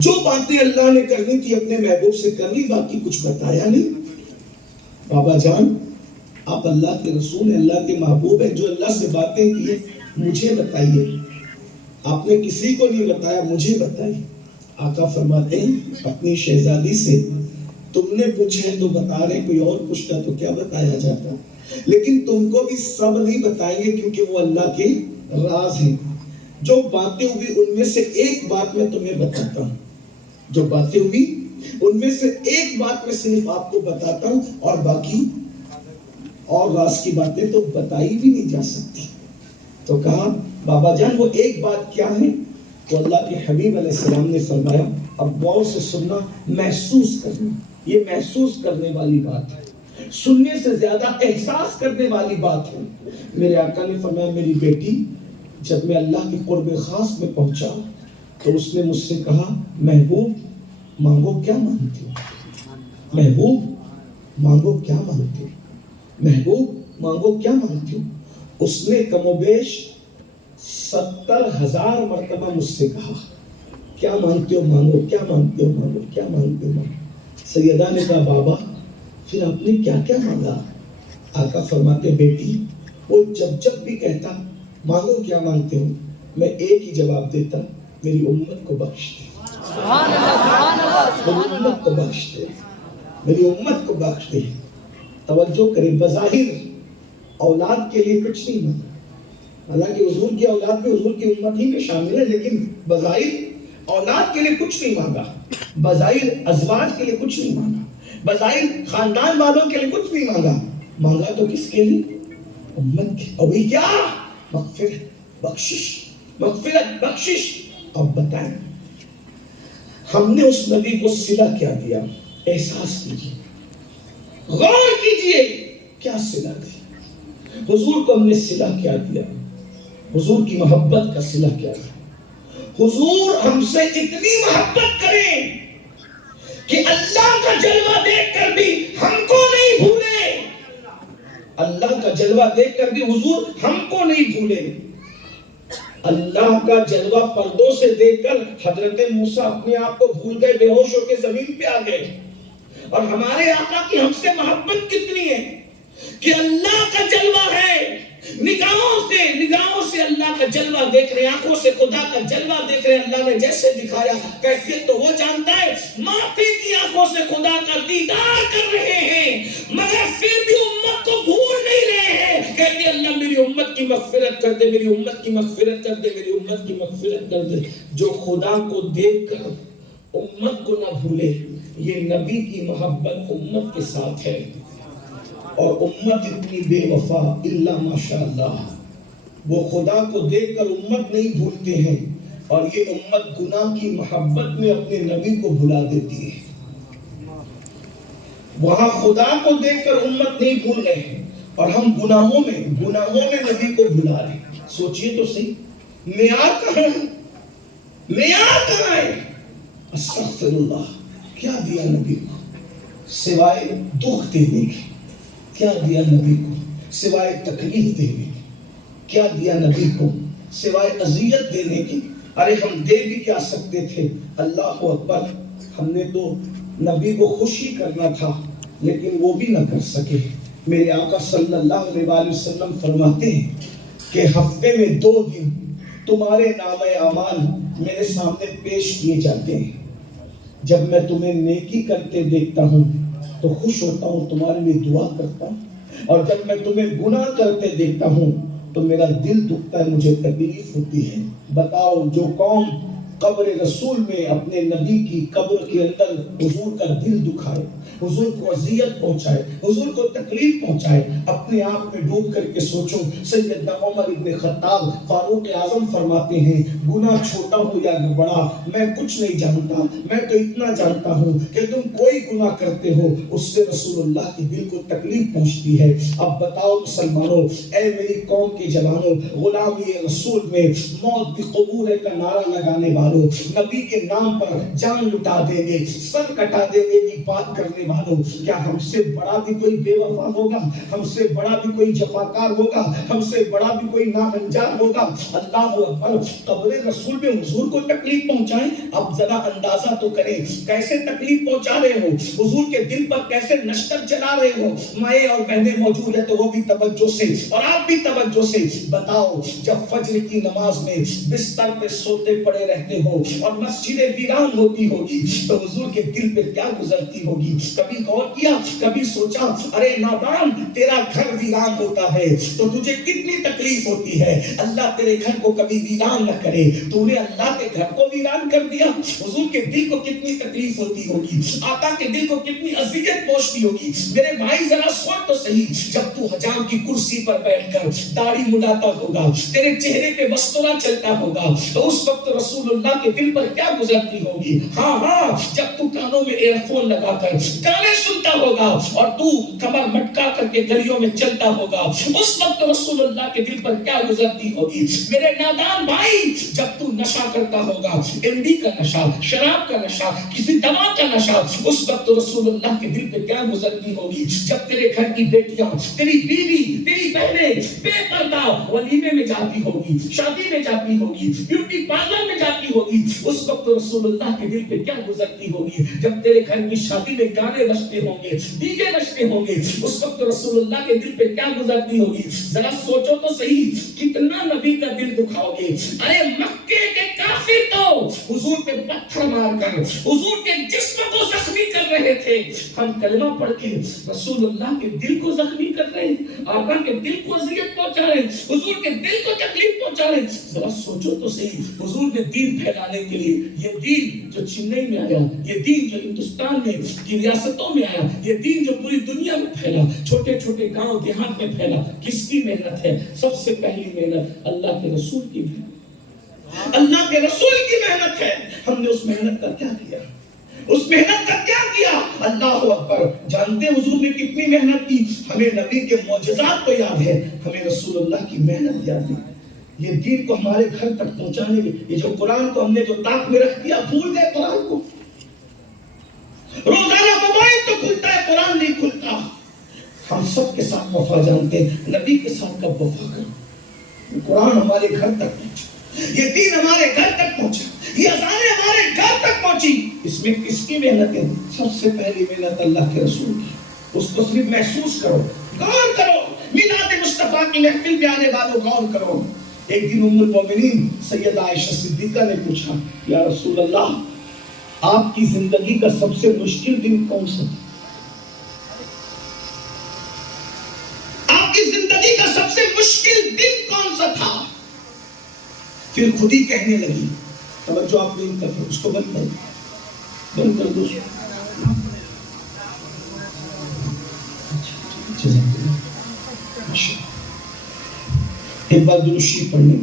جو باتیں اللہ نے کرنی تھی اپنے محبوب سے کر لی، باقی کچھ بتایا نہیں۔ بابا جان آپ اللہ کے رسول ہیں، اللہ کے محبوب ہیں، جو اللہ سے باتیں کی مجھے بتائیے، آپ نے کسی کو نہیں بتایا، مجھے بتائیے۔ آقا فرماتے ہیں اپنی شہزادی سے تم نے پوچھے تو بتا رہے، کوئی اور پوچھتا تو کیا بتایا جاتا، لیکن تم کو بھی سب نہیں بتائیں گے کیونکہ وہ اللہ کے راز ہیں۔ جو باتیں ہوئی ان میں سے ایک بات میں تمہیں بتاتا ہوں، جو باتیں ہوئی ان میں سے ایک بات میں صرف آپ کو بتاتا ہوں، اور باقی اور راز کی باتیں تو بتائی بھی نہیں جا سکتی۔ تو کہا بابا جان وہ ایک بات کیا ہے؟ تو اللہ کے حبیب علیہ السلام نے فرمایا، اب غور سے سننا، محسوس کرنا، یہ محسوس کرنے والی بات ہے، سننے سے زیادہ احساس کرنے والی بات ہے۔ میرے آقا نے فرمایا میری بیٹی جب میں اللہ کے قرب خاص میں پہنچا تو اس نے مجھ سے کہا محبوب مانگو کیا مانگتے ہو، محبوب مانگو کیا مانگتے ہو، محبوب مانگو کیا مانگتے ہو۔ اس نے کم و بیش 70,000 مرتبہ مجھ سے کہا کیا مانگتے ہو مانگو، کیا مانگتے ہو مانگو، کیا مانگتے ہو مانگو۔ سیدہ نے کہا بابا پھر آپ نے کیا کیا مانگا؟ آقا فرماتے بیٹی وہ جب بھی کہتا مانگو کیا مانگتے ہو، میں ایک ہی جواب دیتا، میری امت کو بخش دے، میری امت کو بخش دے، میری امت کو بخش دے۔ توجہ کریں، بظاہر اولاد کے لیے کچھ نہیں مانگا، حالانکہ حضور کی اولاد میں حضور کی امت ہی میں شامل ہے، لیکن بظاہر اولاد کے لیے کچھ نہیں مانگا، بظاہر ازواج کے لیے کچھ نہیں مانگا، بظاہر خاندان والوں کے لیے کچھ نہیں مانگا، مانگا تو کس کے لیے؟ امت کے۔ اور یہ کیا؟ مغفرت، بخشش، مغفرت، بخشش۔ اب بتائیں ہم نے اس نبی کو صلہ کیا دیا؟ احساس کیجیے، غور کیجیے، کیا صلہ دی؟ حضور کو ہم نے صلہ کیا دیا؟ حضور کی محبت کا صلہ کیا دیا؟ حضور ہم سے اتنی محبت کریں کہ اللہ کا جلوہ دیکھ کر بھی ہم کو نہیں بھولے، اللہ کا جلوہ دیکھ کر بھی حضور ہم کو نہیں بھولے۔ اللہ کا جلوہ پردوں سے دیکھ کر حضرت موسیٰ اپنے آپ کو بھول گئے، بے ہوش ہو کے زمین پہ آ گئے۔ اور ہمارے آقا کی ہم سے محبت کتنی ہے کہ اللہ کا جلوہ ہے، نگاہوں سے اللہ کا جلوہ دیکھ رہے، آنکھوں سے خدا کا جلوہ دیکھ رہے۔ اللہ نے جیسے دکھایا کیفیت تو وہ جانتا ہے، معافی کی آنکھوں سے خدا کا دیدار کر رہے ہیں، مگر پھر بھی امت کو بھول نہیں رہے ہیں۔ کہتے اللہ میری امت کی مغفرت کر دے، میری امت کی مغفرت کر دے، میری امت کی مغفرت کر دے۔ جو خدا کو دیکھ کر امت کو نہ بھولے، یہ نبی کی محبت امت کے ساتھ ہے۔ اور امت اتنی بے وفا الا ماشاءاللہ، وہ خدا کو دیکھ کر امت نہیں بھولتے ہیں، اور یہ امت گناہ کی محبت میں اپنے نبی کو بھلا دیتی ہے۔ وہاں خدا کو دیکھ کر امت نہیں بھول رہے ہیں، اور ہم گناہوں میں نبی کو بھلا رہے ہیں۔ سوچئے تو صحیح، معیار کہاں ہے؟ معیار کہاں ہے؟ استغفر اللہ، کیا دیا نبی کو سوائے دکھ دینے کی؟ کیا دیا نبی کو سوائے تکلیف دینے کی؟ کیا دیا نبی کو سوائے اذیت دینے کی؟ ارے ہم دے بھی کیا سکتے تھے؟ اللہ اکبر، ہم نے تو نبی کو خوشی کرنا تھا لیکن وہ بھی نہ کر سکے۔ میرے آقا صلی اللہ علیہ وآلہ وسلم فرماتے ہیں کہ ہفتے میں 2 دن تمہارے نام اعمال میرے سامنے پیش کیے جاتے ہیں، جب میں تمہیں نیکی کرتے دیکھتا ہوں تو خوش ہوتا ہوں، تمہارے لیے دعا کرتا ہوں، اور جب میں تمہیں گناہ کرتے دیکھتا ہوں تو میرا دل دکھتا ہے، مجھے تکلیف ہوتی ہے۔ بتاؤ جو قوم قبر رسول میں اپنے نبی کی قبر کے اندر حضور کا دل دکھائے، حضور کو اذیت پہنچائے، حضور کو تکلیف پہنچائے، اپنے آپ میں ڈوب کر کے سوچو۔ سیدنا عمر ابن خطاب فاروق اعظم فرماتے ہیں گناہ چھوٹا ہو یا بڑا میں کچھ نہیں جانتا، میں تو اتنا جانتا ہوں کہ تم کوئی گناہ کرتے ہو اس سے رسول اللہ کے دل کو تکلیف پہنچتی ہے۔ اب بتاؤ مسلمانوں، اے میری قوم کے جوانوں، غلامی رسول میں موت بھی قبول ہے کا نعرہ لگانے والے والوں, نبی کے نام پر جان لٹا دیں گے, سر کٹا دیں گے کی بات کرنے والوں, کیا ہم سے بڑا بھی کوئی بے وفا ہوگا؟ ہم سے بڑا بھی کوئی جفاکار ہوگا؟ ہم سے بڑا بھی کوئی نامنجار ہوگا؟ اللہ اکبر. قبر رسول میں حضور کو تکلیف پہنچائیں. اب ذرا اندازہ تو کریں کیسے تکلیف پہنچا رہے ہو, حضور کے دل پر کیسے نشتر چلا رہے ہو. مائیں اور بہنیں موجود ہیں تو وہ بھی توجہ سے اور آپ بھی توجہ سے بتاؤ, جب فجر کی نماز میں بستر پہ سوتے پڑے رہتے ہو اور مسجد ویران ہوتی ہوگی تو حضور کے دل پہ کیا گزرتی ہوگی؟ کبھی غور کیا, کبھی سوچا ارے نادان تیرا گھر ویران ہوتا ہے تو تجھے کتنی تکلیف ہوتی ہے؟ اللہ تیرے گھر کو کبھی ویران نہ کرے, تو نے اللہ کے گھر کو ویران کر دیا. حضور کے دل کو کتنی تکلیف ہوتی ہوگی, آقا کے دل کو کتنی اذیت پہنچتی ہوگی. میرے بھائی ذرا سوچ تو صحیح, جب تو حجام کی کرسی پر بیٹھ کر داڑھی مڈاتا ہوگا, تیرے چہرے پہ وسطرہ چلتا ہوگا, تو اس وقت رسول اللہ کے دل پر کیا گزرتی ہوگی؟ ہاں ہاں, جب تو کانوں میں ایئر فون لگا کر گانے سنتا ہوگا اور تو کمر مٹکا کر کے گلیوں میں چلتا ہوگا, اس وقت رسول اللہ کے دل پر کیا گزرتی ہوگی؟ میرے نادان بھائی, جب تو نشہ کرتا ہوگا, انڈی کا نشہ, شراب کا نشہ, کسی دوا کا نشہ, اس وقت رسول اللہ کے دل پہ کیا گزرتی ہوگی؟ جب تیرے گھر کی بیٹیاں, تیری بیوی, تیری بہنیں بے پردہ ولیمے میں جاتی ہوگی, شادی میں جاتی ہوگی, بیوٹی پارلر میں جاتی ہوگی, اس وقت رسول اللہ کے دل پہ کیا گزرتی ہوگی؟ جب تیرے گھر کی شادی میں گانے بجتے ہوں گے, ڈی جے بجتے ہوں گے, اس وقت رسول اللہ کے دل پہ کیا گزرتی ہوگی؟ ذرا سوچو تو صحیح, کتنا نبی کا دل دکھاؤ گے. ارے مکے کے کافر تو حضور پہ پتھر مار کر حضور کے جسم کو زخمی کر رہے تھے, ہم کلمہ پڑھ کے رسول اللہ کے دل کو زخمی کر رہے ہیں, آقا کے دل کو اذیت پہنچا رہے ہیں, حضور کے دل کو تکلیف پہنچا رہے ہیں. ذرا سوچو تو صحیح, حضور نے دین پھیلانے کے لیے, یہ دین جو چنئی میں آیا, یہ دین جو ہندوستان میں کی ریاستوں میں آیا, یہ دین جو پوری دنیا میں پھیلا, چھوٹے چھوٹے گاؤں دیہات میں پھیلا, کس کی محنت ہے؟ سب سے پہلی محنت اللہ کے رسول کی محنت, اللہ کے رسول کی محنت ہے. ہم نے اس محنت کا کیا کیا؟ اس محنت کا کیا کیا؟ اللہ اکبر. جانتے حضور نے کتنی محنت کی؟ ہمیں نبی کے معجزات تو یاد ہے, ہمیں رسول اللہ کی محنت یاد ہے. یہ دین کو ہمارے گھر تک پہنچانے میں, یہ جو قرآن کو ہم نے جو طاق میں رکھ دیا, بھول گئے قرآن کو. روزانہ موبائل تو کھلتا ہے, قرآن نہیں کھلتا. ہم سب کے ساتھ وفا جانتے ہیں, نبی کے ساتھ کب وفا کریں؟ قرآن ہمارے گھر تک پہنچا, یہ دین ہمارے گھر تک پہنچا, یہ اذانیں ہمارے گھر تک پہنچی. اس میں کس کی محنت ہے؟ سب سے پہلی محنت اللہ کے رسول کی. اس کو صرف محسوس کرو, غور کرو. میلاد مصطفیٰ کی محفل میں آنے والوں غور کرو. ایک دن ام المومنین سیدہ عائشہ صدیقہ نے پوچھا, یا رسول اللہ, آپ کی زندگی کا سب سے مشکل دن کون سا تھا؟ آپ کی زندگی کا سب سے مشکل دن کون سا تھا؟ پھر خود ہی کہنے لگی, توجہ آپ نے ان کا, اس کو بند کر دو. ایک بار درود شریف پڑھنے.